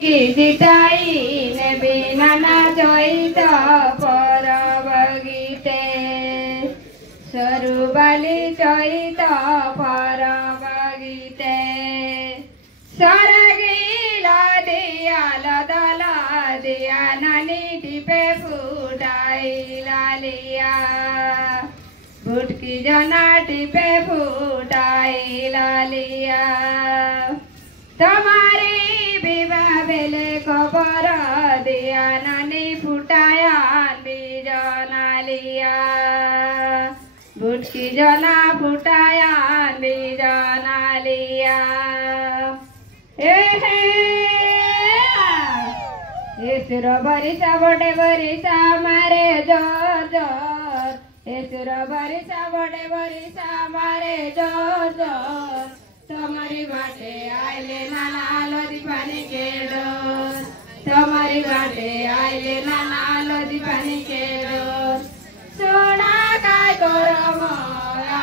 जिताई ने नाना चैत पर बगीते सरुबाली चैत पर बगीते सरगिला दिया नानी टिपे फुटाई लालिया भुटकी जना टिपे फुटाई लालिया तुम्हारी बेले खबर दिया नानी फुटाया बीजना लिया भुटकी जना फुटाया बीजना लिया सुर बरिसा बड़े बरिसा मारे जोर जोर सुर बरिसा बड़े बरिसा मारे जोर जोर तुम्हारी बाटे आइले नाना लोदी पानी के डोर तुम्हारी बाटे आइले नाना लोदी पानी के डोर सोना काय करो मोरा